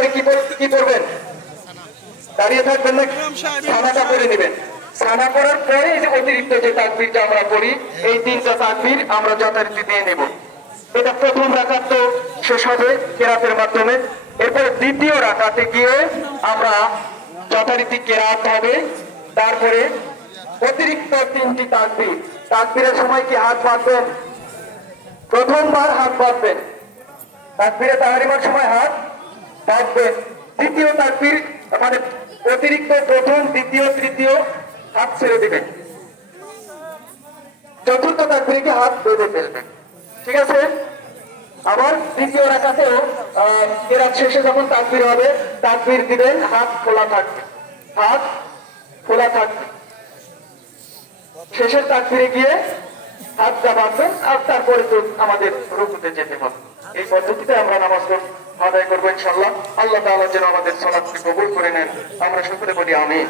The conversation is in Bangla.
তারপরে কি করবেন? দাঁড়িয়ে থাকবেন না, সানাটা করে নেবেন। সানা করার পরে যে অতিরিক্ত যে তাকবীরটা আমরা করি, এই 3টা তাকবীর আমরা যথারীতি দিয়ে নেব। এটা প্রথম রাকাত তো শেষ হবে কেরাতের মাধ্যমে। এরপর দ্বিতীয় রাকাতে গিয়ে আমরা যথারীতি কেরাত হবে। তারপরে অতিরিক্ত 3টি তাকবীর। তাকবীরের সময় কি হাত বাঁধবেন? প্রথমবার হাত বাঁধবেন, তাকবীরে তাহরিমার সময় হাত বাঁধবেন। দ্বিতীয় তাকবীর মানে অতিরিক্ত প্রথম, দ্বিতীয়, তৃতীয় হাত ছেড়ে দিবেন। চতুর্থ তাকবীরে হাত বেঁধে ফেলবেন। ঠিক আছে? আবার দ্বিতীয় রাকাতেও কেরাত শেষে যখন তাকবীর হবে, তাকবীর দিবেন, হাত খোলা থাকবে, হাত খোলা থাকবে। শেষের তাকবীরে গিয়ে হাতটা বাঁধবেন, আর তারপরে তো আমাদের রুকুতে যেতে হবে। এই পদ্ধতিতে আমরা নামাজ আদায় করবো ইনশাআল্লাহ। আল্লাহ তাআলা যেন আমাদের সালাতকে কবুল করে নেন। আমরা সকলে বলি আমিন।